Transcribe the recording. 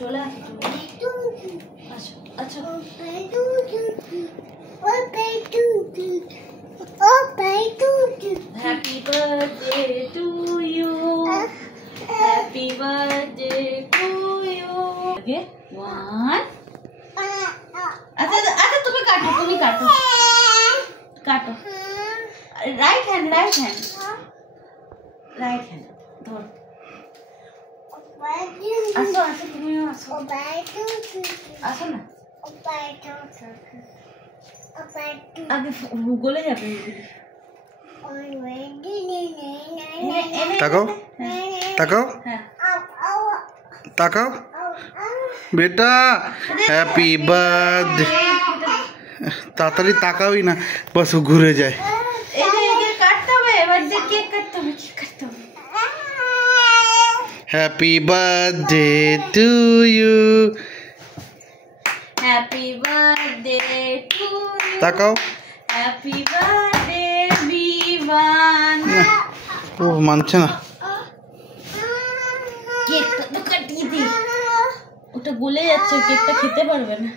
চলে আসো আচ্ছা Happy birthday to you. Happy birthday to you. Okay, one. अच्छा तुम्हें काटो राइट हैंड धर आसो तुम्हें आसो ना आगे गले जाबे ताकाओ बेटा हैप्पी बर्थडे ताड़ाताड़ी ताकाओ ही ना बस वो घुरे जाए happy birthday to you happy birthday to you ताकाओ हैप्पी बर्थडे विवान ओ मानছে না কেকটা তো কাটিয়ে দে ওটা গলে যাচ্ছে কেকটা খেতে পারবে না